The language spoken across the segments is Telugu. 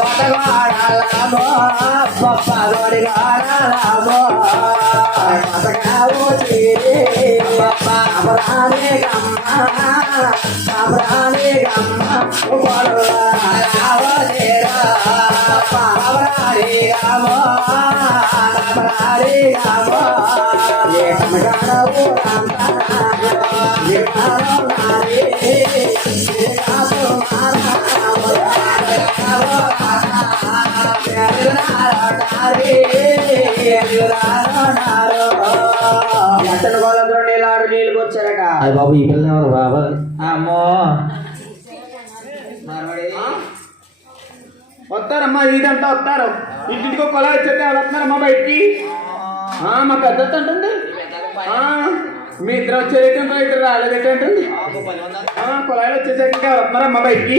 వటవాడలమో గమ్మ అమరాని గమ్మ అది బాబు ఈ పిల్లలు ఎవరు? బాబు. అమ్మో. వస్తారమ్మా ఇదంతా వస్తారు. ఇంటికి కొల వచ్చేస్తే వాళ్ళు వస్తున్నారమ్మా బయటికి. మా పెద్ద అంటుంది. మీ ఇద్దరు వచ్చేటంటే ఇద్దరు రాలేదేటంటుంది కుళాయిలు వచ్చేసరికి ఎవరు వస్తున్నారమ్మా బయటికి.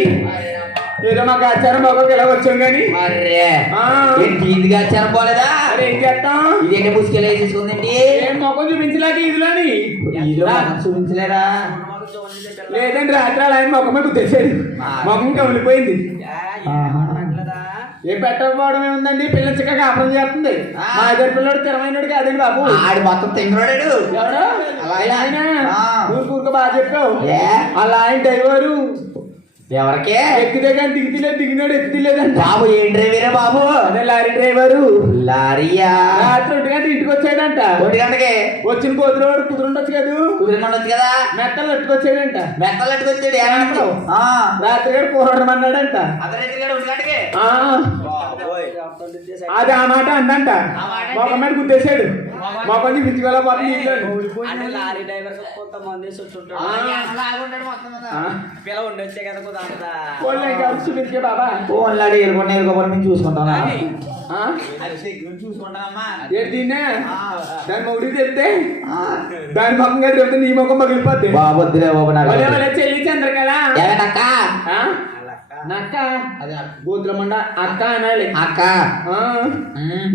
ఏదో మాకు ఆచారం బాగోక ఇలా వచ్చాం కానీ ఇది వచ్చాను పోలేదా? ఏం చేస్తాం? ఇదేంటి ముసుకెళ్ళి వేసేసుకుందండి ఏం మొక్కం చూపించలేక ఇదిలోని. ఇదిలో మనం చూపించలేరా లేదండి రాత్రి అలా ఆయన మొక్కమే గుర్తేసాడు మొఖం కమిలిపోయింది ఏ పెట్టకపోవడం ఏముందండి పిల్ల చిక్క కాపురం చేస్తుంది. మా ఇద్దరు పిల్లడు తిరమైనడు కాదండి బాబు. ఆడు మొత్తం తింగరాడాడు ఎవడు? అలా ఆయన. ఊరుకు బాగా చెప్పావు. అలా ఆయన డ్రైవరు. ఎవరికే? ఎక్కితే కానీ దిగుతలేదు దిగినాడు ఎక్కుతలేదంట. బాబు ఏం డ్రైవరే బాబు? అదే లారీ డ్రైవరు. లారీయా? రాత్రి ఒంటి గంట ఇంటికి వచ్చాడంట. ఒంటి గంటకి? వచ్చిన కోతురోడు కుదురుండొచ్చు కదా? కుదిరిమండొచ్చు కదా? మెత్తలు ఎట్టుకొచ్చాడంట మెత్తలు ఎట్టుకొచ్చాడు ఏమంటావు రాత్రి గారు కూరడమన్నాడంట అతను ఒంటి గంటకి? ఆ, అది ఆ మాట అందంట? మొఖం మీద గుద్దేశాడు. చూపించుకోలే పోతే నీళ్ళు అంటే లారీ డ్రైవర్ కొంతమంది చుట్టుంటాడు ఆగుంటాడు మొత్తం కదా. కదా ఎరుకొని ఎరుకోబడి మేము దాని మొగుడికి చెప్తే. దాని గారు చెప్తే నీ ముఖం పగిలిపోద్ది బాబు చెల్లి చంద్రకళ. ఎవరక్క ఆ? నక్క. అదే గోత్రమండ అక్క అనాలి. అక్క.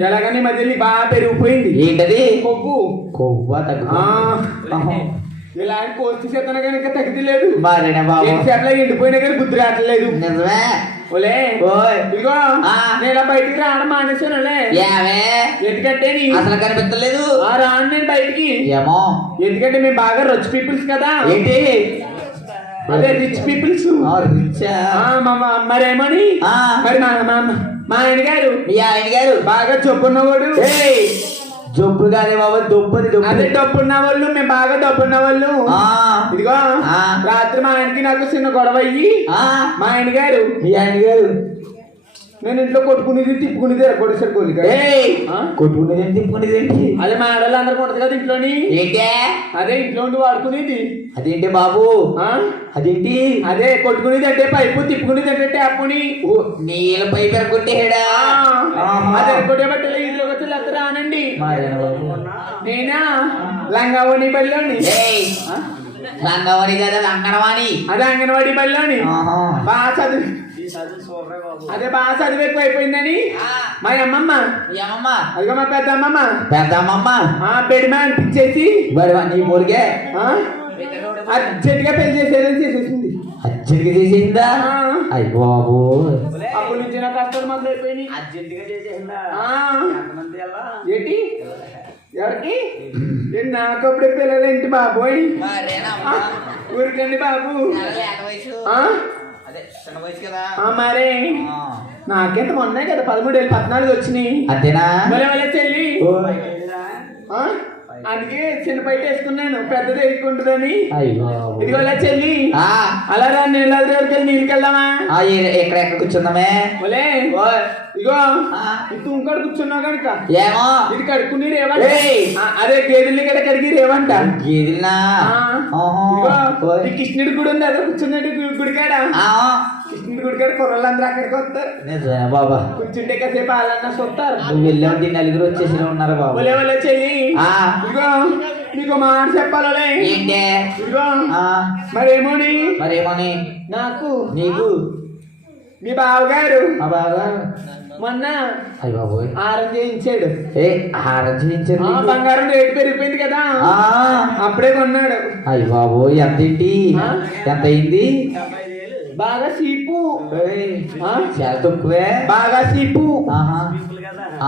ఎలాగని మధ్యలో బాగా పెరిగిపోయింది. ఏంటది? కొవ్వు. కొవ్వ. తగ్గు ఇలా కోర్టు చేతన కానీ ఇంకా తగ్గిలేదు చేతలో ఎండిపోయినా కానీ బుద్ధి రావట్లేదు. ఓలే ఇదిగో ఆ. నేను బయటికి రావడం మానేశానులే ఎందుకంటే అసలు కనిపించలేదు. ఆ రాను నేను బయటికి. ఏమో. ఎందుకంటే మేము బాగా రిచ్ పీపుల్స్ కదా. ఏంటి? అదే రిచ్ పీపుల్స్? మరేమని. మరి మా ఆయన గారు? మీ ఆయన గారు. బాగా చొప్పున్నవాడు జబ్బు కాదే బాబు దొబ్బది అదే డబ్బున్న వాళ్ళు మేము బాగా డబ్బున్న వాళ్ళు ఇదిగో. రాత్రి మా ఆయనకి నాకు చిన్న గొడవ అయ్యి మా ఆయన గారు. మీ ఆయన గారు. నేను ఇంట్లో కొట్టుకునేది తిప్పుకునేది కొడేసాడు కోలిక? కొట్టుకునేది తిప్పుకునేది ఏంటి? అదే మా ఆడవాళ్ళు అందరికి ఉంటుంది కదా ఇంట్లోని? ఏంటే? అదే ఇంట్లో ఉండి వాడుకునేది. అదేంటి బాబు? ఆ? అదేంటి? అదే కొట్టుకునేది అంటే పైపు తిప్పుకునేది అంటే ట్యాప్ని. ఓ నీళ్ళ పై పెరగొట్టేడా అదే కొట్టే బట్టలు ఇంట్లోకి వచ్చి లేకపోతే రానండి నేనా? లంగావణి బల్లోని. ఏయ్! లంగవని కదా లంగనవాణి అదే అంగన్వాడి బల్లోని. ఆహా. బాగా చదివి. అదే బాగా చదివి ఎక్కువ అయిపోయిందని? ఆ, మా అమ్మమ్మ అదిగో మా పెద్ద అమ్మమ్మ పెద్దమ్మమ్మ. ఆ బెడిమా అనిపించేసి బడి నీ ఊరికే ఆ, అర్జెంట్గా పెళ్ళి చేసేదని చేసేసింది. అర్జెంట్గా చేసిందా. అయ్య బాబు. అప్పటి నుంచి నా కష్టాలు మొదలు అయిపోయినాయి. అర్జెంట్గా చేసేసిందా? ఆ, ఎంతమంది ఎలా ఏంటి? ఎవరికి? నాకు అప్పుడే పిల్లలు ఏంటి బాబోయ్? ఊరికండి బాబు. చిన్న వయసు కదా. మరే. నాకెంత మొన్నే కదా పదమూడు వేలు పద్నాలుగు వచ్చినాయి. అంతేనా మళ్ళీ మళ్ళీ చెల్లి? అందుకే చిన్న బయట వేసుకున్నాను. పెద్దది వేసుకుంటుందని. ఇదిగో ఇలా చెల్లి. ఆ, అలా రా నీళ్ళ దగ్గరికి నీళ్ళకి వెళ్దామా? ఆ, ఎ- ఎక్కడ ఎక్కడ కూర్చుందామే ఒలే. ఓయ్. ఇగో ఆ. ఇది ఇంకోటి కూర్చున్నావు కనుక. ఏమో? ఇది కడుక్కుని రేవంట. అదే గేదెల్ని కదా కడిగి రేవంట. ఇదిగో, ఈ కృష్ణుడి గుడి ఉంది అదే కూర్చున్నాడు గుడికాడ కృష్ణుడి గుడికాడ కుర్రలందరూ అక్కడికి వస్తారు. నిజమే బాబా. కూర్చుంటే కాసేపు వాళ్ళన్నా చూస్తారు నువ్వు వెళ్ళావు నలుగురు వచ్చేసి ఉన్నారు బాబు. చెయ్యి. ఇదిగో నీకు ఒక మాట చెప్పాలే ఏంటే? ఇదిగో ఆ, మరేమోని? మరేమోని? నాకు. నీకు? మీ బావగారు. మా బాగా మొన్న అయ్య బాబోయ్. ఆరం చేయించాడు. ఏ హారం నీకు? బంగారం రేటు పెరిగిపోయింది కదా. ఆ, అప్పుడే కొన్నాడు. అయ్య బాబోయ్ ఎంత ఏంటి? ఎంత అయింది బాగా సీపు? చాలా తక్కువే. బాగా సీపు.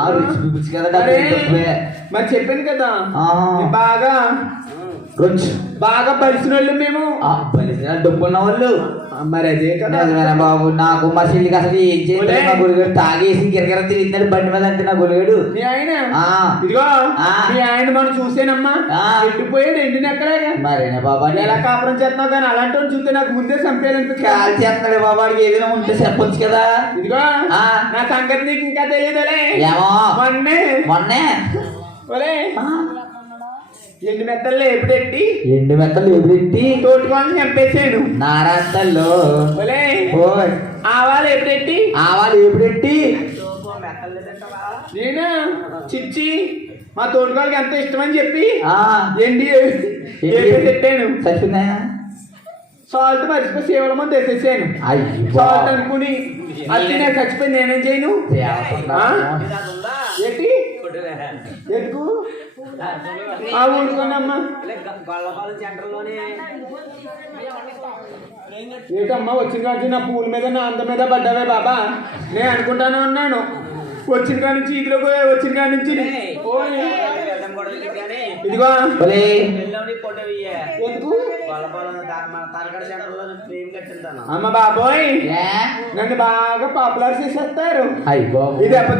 రుచి కదా మరి చెప్పాను కదా. బాగా రుచి బాగా బలిసిన వాళ్ళు మేము. బలిసిన డబ్బు ఉన్న వాళ్ళు మరి అదే కదా. బాబు నాకు మా చెల్లికి అసలు ఏం చేయలేదు. మా గురిగాడు తాగేసి గిరగిర తిరిగిందని బండి మీద అంటే నా గురిగాడు. మీ ఆయన? ఆ. ఇదిగో ఆ. మీ ఆయన మనం చూసేనమ్మా. ఆ. ఎండిపోయాడు ఎండిన ఎక్కడేగా మరేనా బాబా ఎలా కాపురం చేస్తున్నావు కానీ అలాంటి చూస్తే నాకు ముందే చంపేయాలనిపించింది కాల్ చేస్తున్నాడు బాబా వాడికి ఏదైనా ఉంటే చెప్పొచ్చు కదా. ఇదిగో ఆ. నా సంగతి నీకు ఇంకా తెలియదులే. ఏమో. మొన్నే. మొన్నే. ఆ, ఎండి మెత్తల్లో ఎప్పుడెట్టి ఎండు మెత్తలు చంపేసాను నారాస్తల్లో ఒలే ఓయ్. ఆవాలు ఎప్పుడెట్టి ఆవాలు ఎప్పుడెట్టి నేను? చిచ్చి మా తోటికోళ్ళకి ఎంత ఇష్టమని చెప్పి ఆ, ఎండి పెట్టాను చచ్చిపోయిందా సాల్ట్ మర్చిపోయి సేవల మంది వేసేసాను. అయ్యి. సాల్ట్ అనుకుని అది నేను చచ్చిపోయి నేనేం చేయను? ఏంటి. ఎందుకు? ఊరుకోనమ్మా ఇలా గొల్లపాలెం సెంటర్లోనే ఏంటమ్మా వచ్చిన కాడి నా పూల మీద నా అంత మీద పడ్డావే బాబా? నేను అనుకుంటానే ఉన్నాను. వచ్చిన కాడి నుంచి ఇదిలోకి వచ్చిన కాడి నుంచి. ఇదిగో. అమ్మ బాబోయ్? నన్ను బాగా పాపులర్ చేసేస్తారు. ఇది అర్థం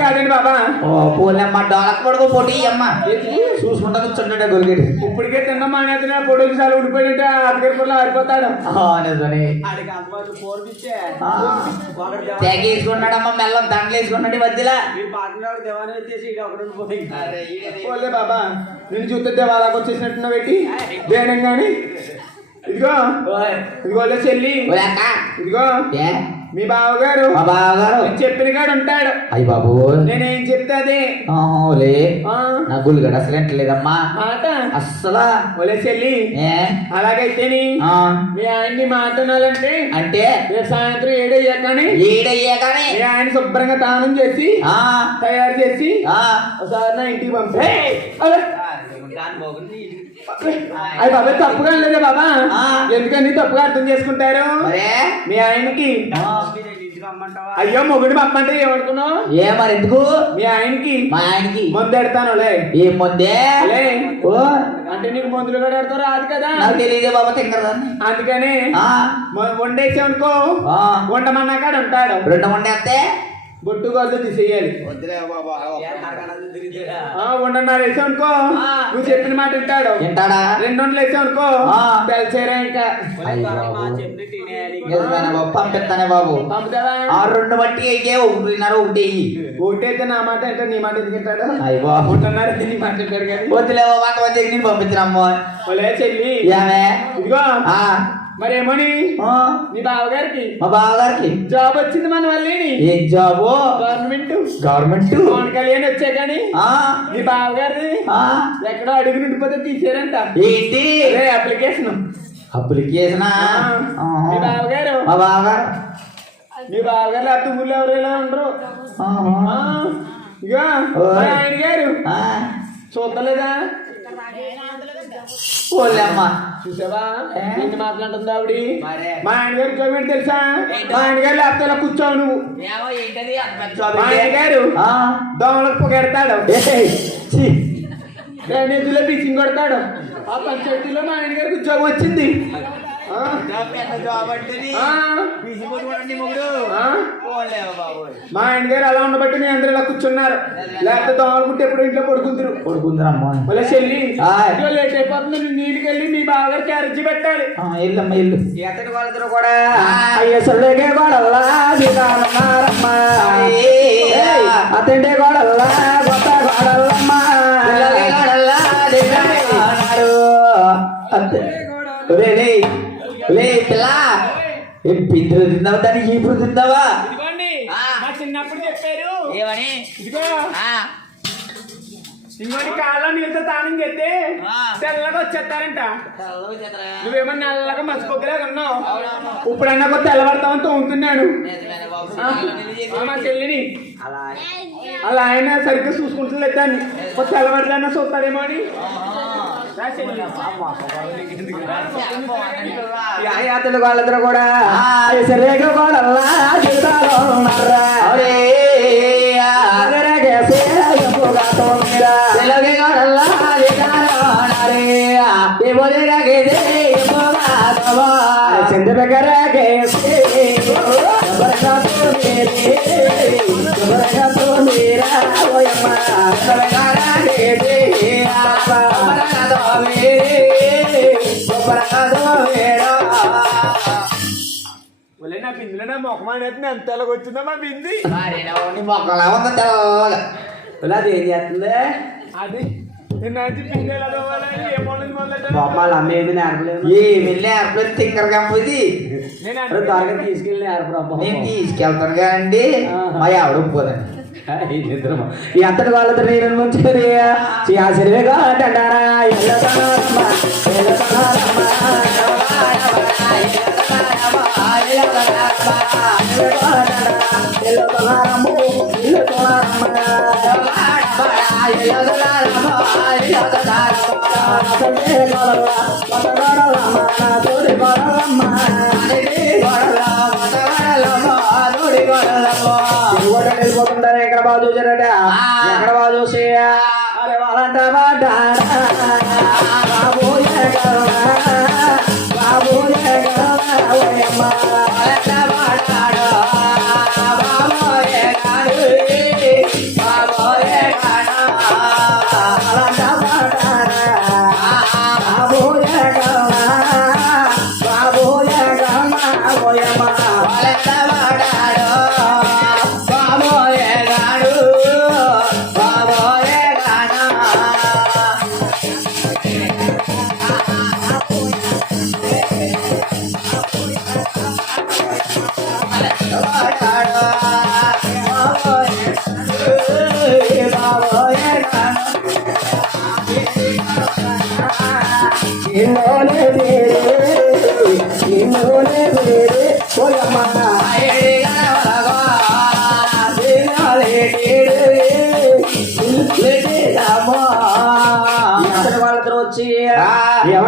కాదండి బాబా. ఓ పూలమ్మ డోలక్ పడుకో పోటీ అమ్మ. చూసుకుంటా కూర్చుంటాడు గురిగాడు. ఇప్పటికే తిన్న మానేతనే పొడుగు చాలా ఉడిపోయినట్టు అధికారి పొలం ఆరిపోతాడు. ఆ, నిజమే. ఆడికి పోర్పిచ్చే ఆ. తెగ వేసుకున్నాడమ్మ మెల్లం దండలు వేసుకున్నాడు ఈ మధ్యలో. పోలే బాబా నేను చూస్తే దేవాలకు వచ్చేసినట్టున్నా పెట్టి దేనం గాని ఇదిగో. ఇదిగోలే చెల్లి. ఇదిగో. ఏ? మీ బావగారు మా బావగారు. నేను చెప్పిన కాడు ఉంటాడు. అయ్యి బాబు నేనేం చెప్తే అదే. ఆహా, ఓలే నా గుల్గడ అసలు ఎంటలేదమ్మా మాట. అస్సలా. ఓలే చెల్లి. ఆ, మీ ఆయన్ని మాట అనాలంటే అంటే? రేపు సాయంత్రం ఏడయ్యాకని ఏడయ్యా కానీ? మీ ఆయన శుభ్రంగా దానం చేసి ఆ, తయారు చేసి ఆ, ఒకసారి నా ఇంటికి పంపి. అదే బాబా తప్పుగా లేదే బాబా. ఎందుకని తప్పుగా అర్థం చేసుకుంటారు? మీ ఆయనకి. అయ్యో మొగుడు పంపంటే ఏమనుకున్నావు? ఏ మరి ఎందుకు? మీ ఆయనకి. మా ఆయనకి. మందు ఎడతాను లే. ఏం ముందే? లే. ఓ. అంటే నీకు మందులు కూడా ఎడతావు రాదు కదా? నాకు తెలియదే బాబా తింగరదాన్ని అందుకని వండేసి అనుకో ఆ, వండమన్నా కాడ ఉంటాడు. రెండు వండేస్తే? బొట్టు కొద్ది తీసేయాలి వండన్నారు వేసావు అనుకో. నువ్వు చెప్పిన మాట వింటాడు. వింటాడా? రెండు వందలు వేసావు అనుకో. తెలిసేరా ఇంకా? పంపిస్తానే బాబు. ఆ రెండు బట్టి అయితే ఒకటిన్నర ఒకటి ఇయ్యి. ఒకటైతే నా మాట అంటే నీ మాట ఎందుకు వింటాడు? అయ్య ఒకటిన్నర అయితే నీ మాట వింటాడు కానీ. వద్దులే బాబు అంత మంది నేను పంపించినమ్మో ఒలే చెల్లి. ఇదిగో. ఆ, మరేమోని? ఆ, నీ బావగారికి? మా బావగారికి. జాబ్ వచ్చింది మన వల్లేని. ఏం job? Government. Government. Pawan Kalyan వచ్చా కానీ ఆ, నీ బావగారిది ఆ, ఎక్కడో అడుగు నిండిపోతే తీసారంట. ఏంటి? అప్లికేషన్. అప్లికేషన్? మీ బావగారు? మా బావగారు. మీ బావగారు లేకపోతే ఊళ్ళో ఉండరు. ఆ, ఇగో ఓయ్. మా ఆయన గారు. ఆ, చూడలేదా ఓలేమ్మా చూసావా? ఏ? ఎన్ని మాట్లాడుతుంది ఆవిడ. మా ఆయన గారు జోబెట్ తెలుసా? మా ఆయన గారు లేకపోతే కూర్చోవు నువ్వు. మా ఆయన గారు ఆ, దోమలకు పొగెడతాడు. డ్రైనేజీలో బీచింగ్ కొడతాడు. ఆ పంచాయతీలో మా ఆయన గారికి ఉద్యోగం వచ్చింది. జాబ్ అంటది? మా ఆయన గారు అలా ఉండబట్టి మీ అందరూ ఇలా కూర్చున్నారు. లేకపోతే దోమలు కుట్టి ఎప్పుడు ఇంట్లో పడుకుంటారు కొడుకుందరమ్మా మళ్ళీ చెల్లి లేట్ అయిపోతుంది నువ్వు నీళ్ళకి వెళ్ళి మీ బావగారు క్యారేజీ పెట్టాలి. ఆ, ఎల్లమ్మ ఎల్లు. ఎత్తడి వాళ్ళిద్దరు కూడా. అయ్యసల్లేకే గోడల్లా సీతారమ్మ అతంటే గోడల్లా దిగాలి అన్నారు. అంతే. రేయ్, ఒరేయ్, పిల్ల. ఏం పిందులు తిందావా దాన్ని? ఇప్పుడు తిందావా చిన్నప్పుడు చెప్పారు. ఏమని? ఇదిగో. ఇంకోటి కాళ్ళ నీళ్ళతో తానం చేస్తే. తెల్లగా వచ్చేస్తారంట. నువ్వేమో నల్లగా మసిపోకలాగా ఉన్నావు. ఇప్పుడన్నా కొత్త తెల్లబడతామని ఆ, మా చెల్లిని. అలా. అలా ఆయన సరిగ్గా చూసుకుంటలేదు దాన్ని. కొత్త చూస్తాడేమో అని. యాయాతులు వాళ్ళిద్దరు కూడా సరేగ వాళ్ళల్లా జీవితాలు ఉన్నారా అగరగే నా బిందులో నా మొఖమాన్ అయితే ఎంత ఎలాగొచ్చిందో మా బింది? మొక్కలా ఉంది తెల్లగా ఇలా అది ఏం చేస్తుంది? అది. బొమ్మలు అమ్మేమి నేర్పలేదు? ఏ వెళ్ళి ఎయిర్ప్లేన్ తిక్కర్ కంపు ఇది. నేను అరే అంటే త్వరగా తీసుకెళ్ళి నేర్పరా నేను తీసుకెళ్తాను కదండి. మా ఆవిడ ఒప్పుకోదండి ఈ అంతటి వాళ్ళతో నేను ముంచేది ఆశ్చర్యగా అంటారా వెళ్ళిపోతుంటారు ఎక్కడ బాగా చూసారట ఎక్కడ బాగా చూసి అరే వాళ్ళంట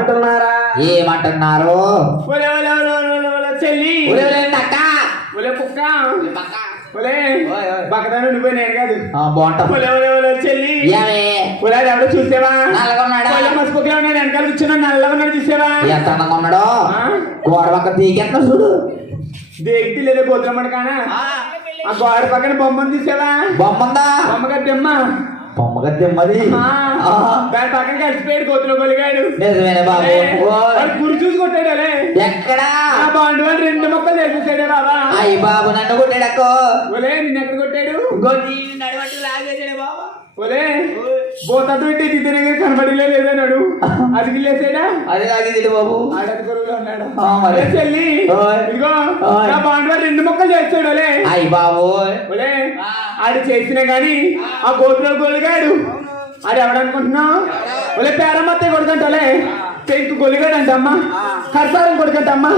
ఏమంటున్నారా? ఏమంటున్నారు? చెల్లి. కుక్క. నువ్వే నేను కాదు. చెల్లి. ఎవడో చూసావా? నల్లగా ఉన్నాడా? ఒలే మసిపోకిలో ఉన్నాడు వెనకాల కూర్చున్నాడు నల్లగా ఉన్నాడు చూసావా? ఎంత అందంగా ఉన్నాడో? ఆ? గోడ పక్క తీకెత్తా చూడు. దేగితే లేదా గోత్రమ్మడి కానా ఆ. గోడ పక్కన బొమ్మను చూసావా? బొమ్మందా బొమ్మ కట్టమ్మ బొమ్మగా తిమ్మది ఆ, దాని పక్కన కలిసిపోయాడు గోత్ర గొలిగాడు నిజమేనే బాబు. గురి చూసి కొట్టాడు ఎక్కడా? ఆ బాండు వాడు రెండు మొక్కలు చేసేసాడే బాబా. అయ్యి బాబు నన్ను కొట్టాడక్కో. ఒలే నిన్ను ఎక్కడ కొట్టాడు నడవట్టు లాగేసాడే బాబా. ఒలే ఇంటి అది గిల్లేసాడా అది బాబు? కొరువులో ఉన్నాడు. మరి. చెల్లి. ఇదిగో. నా బాండు వాడు రెండు మొక్కలు చేస్తాడు ఒలే అయ్యి బాబు. ఒలే ఆడు చేసినా గాని ఆ. గోత్ర గొలిగాడు. ఆడు ఎవడనుకుంటున్నావు? ఒలే పేరమ్మత్తే కొడుకంటలే పెంకు గొలిగాడు అంట అమ్మ కర్తారం కొడుకంట అమ్మ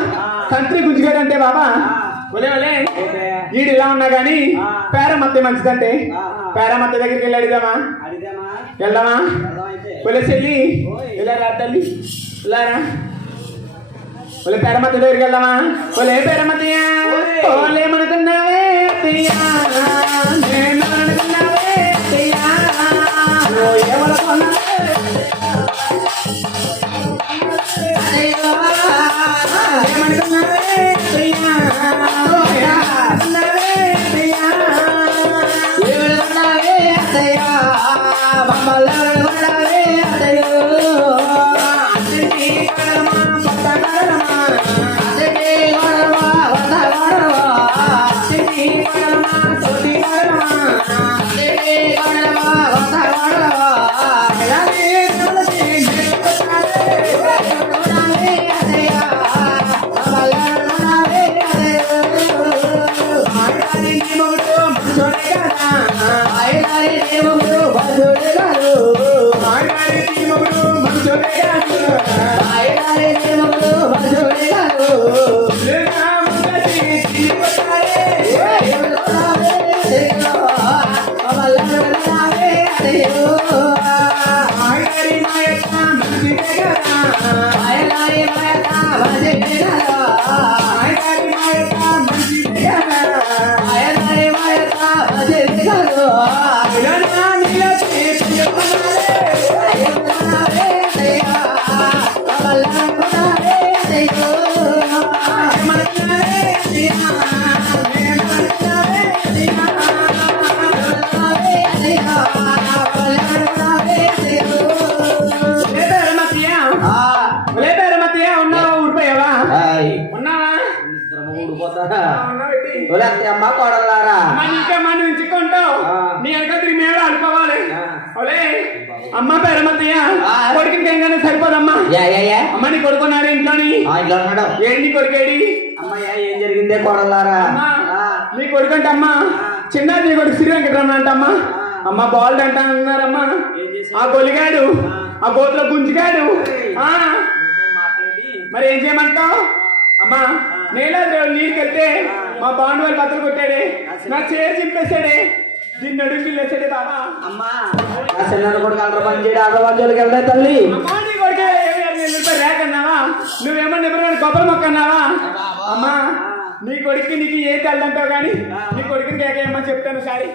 కంట్రీ గుంజుగాడు అంటే బాబా. ఈడు ఇలా ఉన్నా గాని పేరమ్మత్తే మంచిదంటే పేరమ్మత్త దగ్గరికి వెళ్ళి అడిగామా వెళ్దామా? ఒలే చెల్లి. ఇలా రా తల్లి? ఇలా రా? ఒలే పేరమ్మత్త దగ్గరికి వెళ్దామా? ఒలే అత్తయ్య. అత్తయ్య. నువ్వు ఏమనుకున్నావే ఏమనుకున్నావే అత్తయ్య. అమ్మ పేరమతయ్య ఆ. కొడుకుకి ఎంగానే సరిపోదమ్మా అమ్మ నీ కొడుకున్నాడు ఇంట్లోని? ఆ, ఇంట్లో ఉన్నాడు. ఏంటి కొడుకేడి? అమ్మయ్య ఏం జరిగిందే కొడలారా అమ్మా. నీ కొడుకు అంటే అమ్మా చిన్న నీ కొడుకు శ్రీ వెంకటరమణ అంటమ్మా. అమ్మ బాల్డ్ అంట అన్నారమ్మా? ఆ గొలిగాడు. ఆ. గోతులో గుంజిగాడు. మరి ఏం చేయమంటావు? అమ్మా నేల నీళ్ళకి వెళ్తే మా బాండ్ వాళ్ళు బట్టలు కొట్టాడే. నా చేరు చింపేశాడే. దీన్ని అడుగు అమ్మా. ఆ చిన్న చేయడం? తల్లి? నీ కొడుకే రేక్ అన్నావా నువ్వేమో నిబ్బరమైన కొబ్బరి మొక్క అన్నావా? అమ్మా నీ కొడుకు నీకు ఏ తెల్లంటావు కానీ? నీ కొడుకుని కేకేయమ్మా చెప్తాను సారీ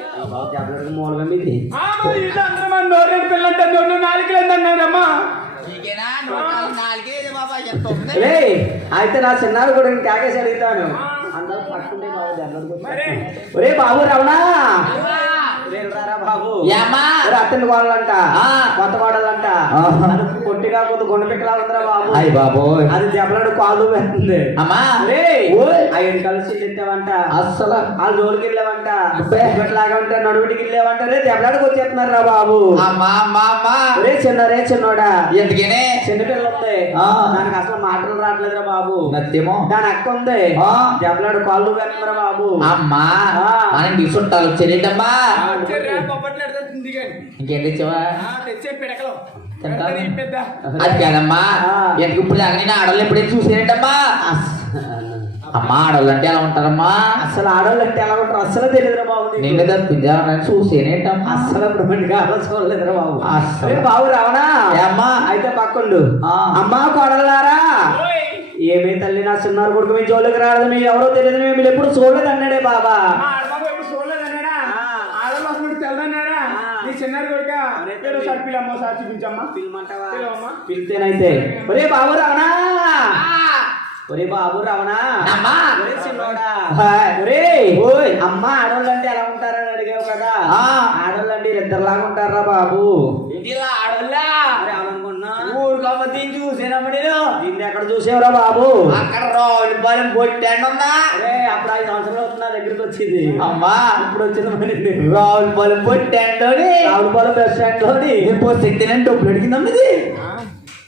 నోరెండు పిల్లంటే నోరు అన్నారమ్మా అయితే నా చిన్నాడు కూడా కాకేసి అడుగుతాను. అందరూ పట్టుకుంటే బాబు ఒరే బాబు రారా బాబు? అత్తని కోడలంట ఆ. కొత్త కోడలంట పొట్టిగా కొద్ది గుండె ఉందిరా బాబు. అయ్య బాబోయ్. అది దెబ్బలాడు కాలు పెడుతుంది అమ్మా. ఓయ్. ఆయన కలిసి తింటావంట అస్సలు. వాళ్ళ జోలికి వెళ్ళావంట. ఇప్పటిలాగా ఉంటే నడువుడికి వెళ్ళావంట. రే దెబ్బలాడికి వచ్చేస్తున్నారు రా బాబు. అమ్మా అమ్మా అమ్మా. రే చిన్న రే చిన్నోడా. ఎందుకనే? చిన్నపిల్ల ఉంది ఆ. దానికి అసలు మాటలు రావట్లేదురా బాబు. నత్యమో. దాని అక్క ఉంది. ఆ. దెబ్బలాడు కాళ్ళు పెడుతున్నారా బాబు. అమ్మా. ఆ. మనం తీసుకుంటారు. వచ్చేటమ్మా ఇంకేం తెచ్చావా? తెచ్చే పిడకలు. తింటావా? పెడతాను ఈ పెద్ద? అది కాదమ్మా. ఆ. ఎందుకు ఇప్పుడు దాకా నేను ఆడవాళ్ళు ఎప్పుడైనా చూసేటమ్మా అమ్మా ఆడవాళ్ళు అంటే ఎలా ఉంటారమ్మా? అసలు ఆడవాళ్ళు అంటే ఎలా ఉంటారు? అసలు తెలియదురా బాబు. నేను తప్పించాలని చూసేనేటమ్మా. అసలు చూడలేదురా బాబు. అస్సలు. ఏ బాబు రావనా ఏమ్మా? అయితే పక్కండు. ఆ. అమ్మా కొడలారా ఏమీ తల్లి నా చిన్నారు కొడుకు మీ జోలికి రాదు మేము ఎవరో తెలియదు మేము ఎప్పుడు చూడలేదు అన్నాడే బాబా మా ఆడబాబు ఎప్పుడు చూడలేదన్నాడా ఆ. ఆడవాళ్ళు అసలు తెల్లదన్నాడా ఆ. నీ చిన్నారు పిల్లమ్మ సార్ చూపించమ్మా. పిలవమ్మా. పిలితేనైతే. ఒరే బాబు రావనా ఒరే బాబు రావనా అమ్మా. ఒరే చిన్నోడా. ఒరే! ఓయ్. అమ్మ ఆడోళ్ళు అంటే ఎలా ఉంటారని అడిగావు కదా. ఆడోళ్ళు అంటే ఇద్దరులాగా ఉంటారా బాబు? ఏమనుకున్నా ఊరుకోమతి చూసేనమ్మా నేను దీన్ని ఎక్కడ చూసేవరా బాబు? అక్కడ రోడ్డు బలం కొట్టాను ఉందా అప్పుడు ఐదు సంవత్సరాలు అవుతుంది నా దగ్గరికి వచ్చింది. అమ్మా. ఇప్పుడు వచ్చింది మరి రావుల బలం కొట్టాడు రావులపాలెం బస్ స్టాండ్లోని శక్తి నేను డబ్బులు అడిగిందమ్మ ఇది?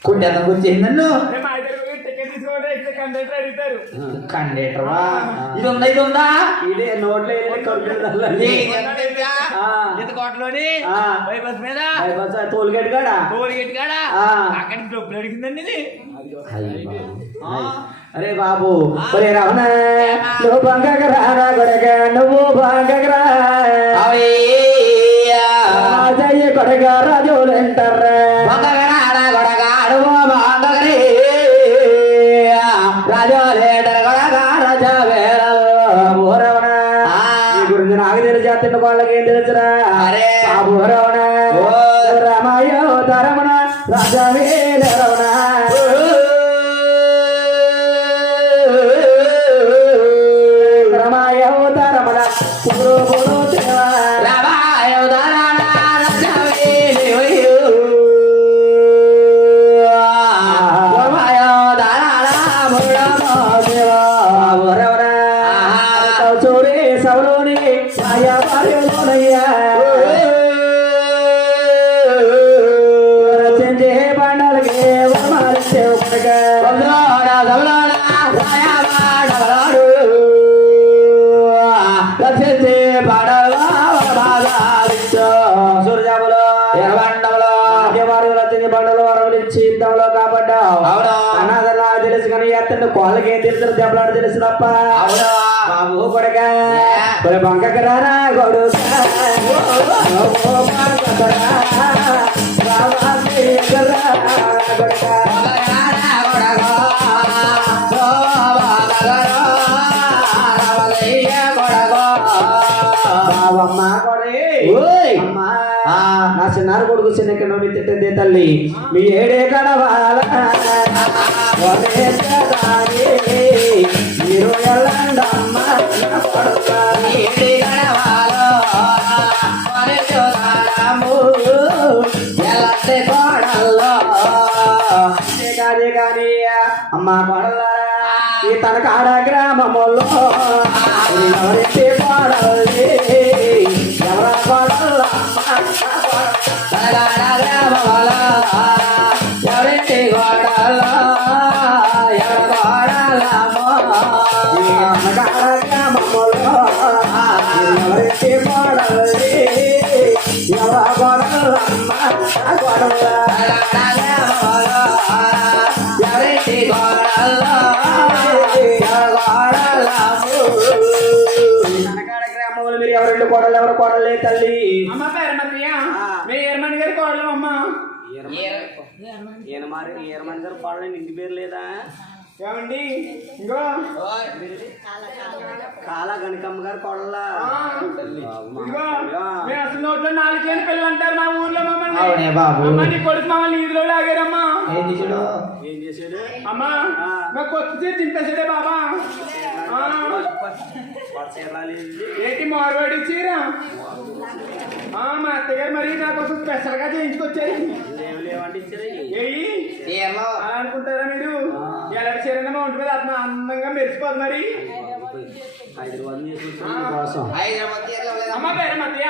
కొట్టేదానికి వచ్చేసి నన్ను తీసుకోండి ఇక్కడ కండక్టర్ అడుగుతారు. కండేటర్వా ఇది ఉందా ఇది ఉందా ఇదే నోట్లో వెళ్ళి కడుపులు ఆ. కోటలోని? ఆ. బస్ మీద? తోలుగేట్ కాడా? టోల్గేట్ కాడ. అక్కడికి డబ్బులు అడిగిందండి. అరే బాబు ఒరే నువ్వు బంగక రారా కొడక నువ్వు బంగక రా. అవయ్యా. రాజయ్య కొడక రాజులు అంటారా అరే. బాబు రమణ కొడే ఓయ్. అమ్మా ఆ. నా చిన్నారు కొడుకు చిన్న తిట్టింది తల్లి మీ ఏడే కడవాల ఈ గ్రామములో ఎవరైతే కొడలే ఎవర కొడలమ్మ తలగాడ తల్లి అమ్మ పేరు మధ్య మీ ఎర్మని గారి కోడలు అమ్మ ఈయన మరి ఈయన మంది గారు కొడలేని ఇంటి పేరు లేదా ఏమండి? ఇంకో? కాల గణికమ్మ గారు కొడలా అసలు నోట్లో నాలుగు లేని పిల్లలు అంటారు మా ఊర్లో మమ్మల్ని. అవునే బాబు. అమ్మ నీ కొడుకు మమ్మల్ని ఈదులో లాగారమ్మా. ఏం చేశాడు? అమ్మా మా కొత్త చింపేసాడే బాబా. ఏంటి మార్వాడి చీర? ఆ, మా అత్తగారు మరి నా కోసం స్పెషల్గా చేయించుకొచ్చారు. అనుకుంటారా మీరు? ఒంటి మీద అతను అందంగా మెరిసిపోదు మరి. అమ్మ పేరు మధ్య.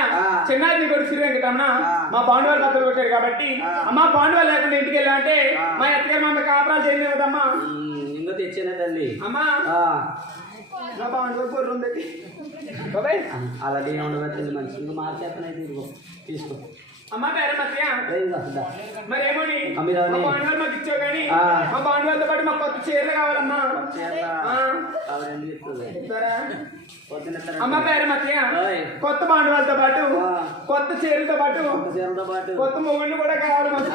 చిన్నారి నీ కొడుకు శ్రీ వెంకటమ్మ ఆ. మా పాండవాళ్ళు బట్టలు కొట్టాడు కాబట్టి. అమ్మ పాండవాళ్ళు లేకుండా ఇంటికి వెళ్ళామంటే ఆ. మా అత్తగారు మా కాపురాలు చేయలేదు కదమ్మా ఇంకా తెచ్చానే తల్లి. అమ్మా. ఆ, మా పాండవాళ్ళు బొర్రు ఉంది. అలాగే ఉండదు తల్లి మంచి ఇంకా మార్చేస్తానైతే ఇదిగో తీసుకో. అమ్మ పేరు మధ్య అమ్మిరాని. మా మాకు ఇచ్చావు కానీ పాటు మాకు కొత్త చీరలు కావాలమ్మా? అమ్మ పేరు మధ్య. కొత్త పాండవాళ్ళతో పాటు. కొత్త చీరలతో పాటు కొత్త మొగుళ్ళు కూడా కావాలి మాకు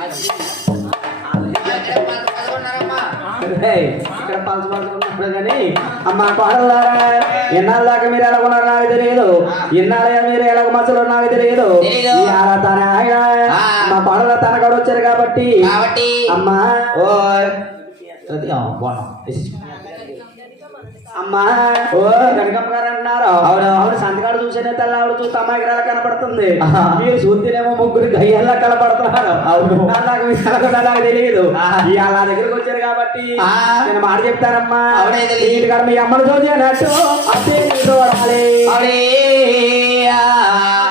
ఇక్కడ పలస పలుచుకున్నప్పుడు కానీ అమ్మ కోడలారా ఎన్నాళ్ళ దాకా మీరు ఎలా ఉన్నారో నాకు తెలియదు. ఎన్నాళ్ళ మీరు ఎలా మసలు నాకు తెలియదు. తన ఆయన. మా కోడల తన కూడా వచ్చారు కాబట్టి. అమ్మా. ఓయ్. అమ్మా ఓ కనకమ్మ గారు అన్నారు అవును. ఆవిడ సంతకాడు చూసేనే తెల్ల ఆవిడ చూస్తే అమ్మాయికి ఎలా కనపడుతుంది. మీరు చూస్తేనేమో ముగ్గురు గయ్యల్లా కనపడుతున్నారు అవును. నాకు తెలియదు నా దగ్గరికి వచ్చారు కాబట్టి. నేను మాట చెప్తానమ్మా అవునే కాడ మీ అమ్మను చూసేనట్టు అత్తే చూడాలి.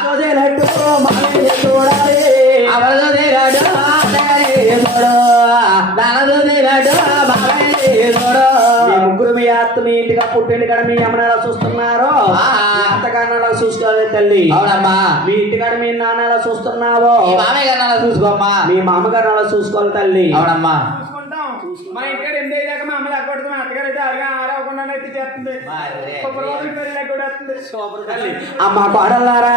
చూసేనట్టు చూడాలి అవరు అతగారి చూడు. తీరాడు, అత్త మీ ఇంటిగా పుట్టింటి కాడ మీ అమ్మని ఎలా చూస్తున్నారో? అత్తగారిని ఎలా చూసుకోవాలి తల్లి? అవునమ్మా. మీ ఇంటికాడ మీ నాన్న ఎలా చూస్తున్నావో? ఈ మామయ్య గారిని అలా చూసుకోమ్మా? మీ మామగారు ఎలా చూసుకోవాలి తల్లి? అవునమ్మా. చూసుకుంటాం. మా ఇంటికాడ ఎనిమిది అయ్యాక మా అమ్మ లెక్కడుతుంది మా అత్తగారు అయితే ఆరవకుండా అయితే చేస్తుంది. అమ్మ పాడలారా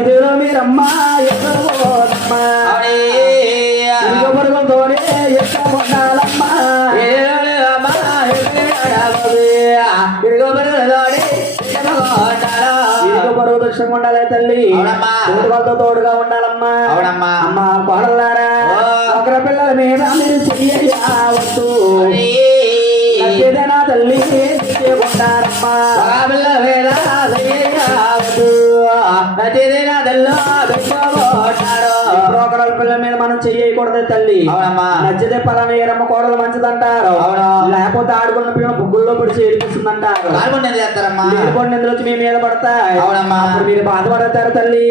ఇదిలో మీరమ్మ పరుగులతోనే ఎక్కడ పరుగు దృశ్యంగా ఉండాలి తల్లి. తోడుగలతో తోడుగా ఉండాలమ్మా అవునమ్మా. అమ్మ పాడలారా ఓ. ఒకరి పిల్లల మీద మీరు అవునయ్యా. నచ్చేదేనా తల్లి వేళ చెయ్యవద్దు. నచ్చితే నాదల్లో దుఃఖపడ్డాడు. ఎప్పుడో ఒకరి పిల్లల మీద మనం చెయ్యకూడదు తల్లి. నచ్చితే పలానా ఏరమ్మ కోడలు మంచిదంటారు. లేకపోతే ఆడుకున్న పిల్లలు బుగ్గుల్లో పడి ఏడిపిస్తుందంటారు కాల్పండి ఎందుకు చేస్తారమ్మా లేకుండా ఇందులో వచ్చి మీ మీద పడతాయి అవునమ్మా. మీరు బాధపడతారు తల్లి.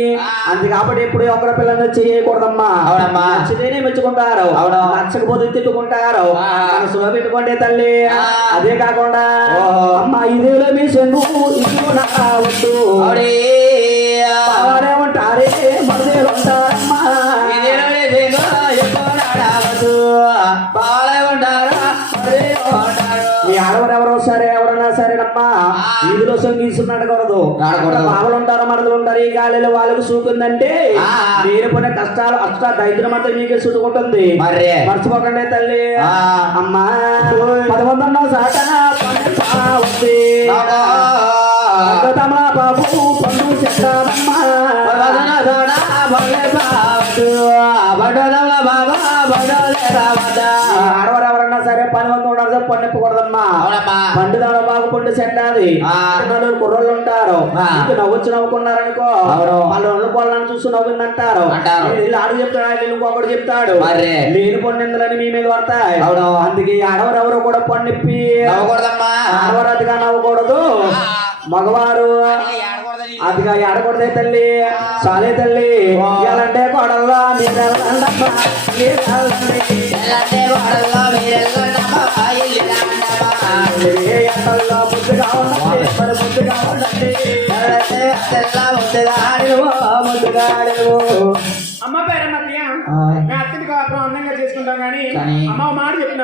అంతే కాబట్టి ఎప్పుడు ఒకరి పిల్లల్ని చేయకూడదమ్మా అవునమ్మా. నచ్చితేనే మెచ్చుకుంటారు అవును. నచ్చకపోతే తిట్టుకుంటారు. మనసులో పెట్టుకుంటే తల్లి. అదే కాకుండా. అమ్మ ఇదిలో మీ చెంగు ఇదిలో నా వద్దు అవునయ్యా. బాగానే ఉంటారే మీ ఆడవరెవరో సరే ఎవరన్నా సరేనమ్మా. వీధిలో సొంగిస్తున్నాడకూడదు మామలు ఉంటారు మనలు ఉంటారు. ఈ గాలిలో వాళ్ళకు సూకుందంటే మీరు కొన్ని కష్టాలు అష్ట దైద్యం అంతా మీకే చుట్టుకుంటుంది. మర్చిపోకండి తల్లి. అమ్మా పదవందన్నా సాట బాబు పండు చెప్తామమ్మా బాబా అవునమ్మా. పండు బాగు పండు. నలుగురు కుర్రోళ్ళు ఉంటారు. నవ్వొచ్చి నవ్వుకున్నారనుకో. వాళ్ళు కోళ్ళని చూసి నవ్విందంటారు. అంటారు. వీళ్ళు ఆడు చెప్తాడు? ఇంకొకటి చెప్తాడు. మరే. లేని పొన్నిందులని మీ మీద పడతాయి. అవును. అందుకే ఆడవారు కూడా పొన్నిప్పి నవ్వకూడదమ్మా. ఆడవారు అతిగా నవ్వకూడదు. మగవారు అదిగా ఆడకూడదే తల్లి. చాలే తల్లి. ఎలాంటే కొడల్లా మీరెళ్ళండమ్మా. మీరెళ్ళండి. ఎండల్లో ముద్దుగా ఉండండి మరి ముద్దుగా ఎల్లంటే తెల్ల ముద్దుగా ఆడినవో ముద్దుగా ఆడినవో అమ్మ పేరమ్మయ్య. ఆ.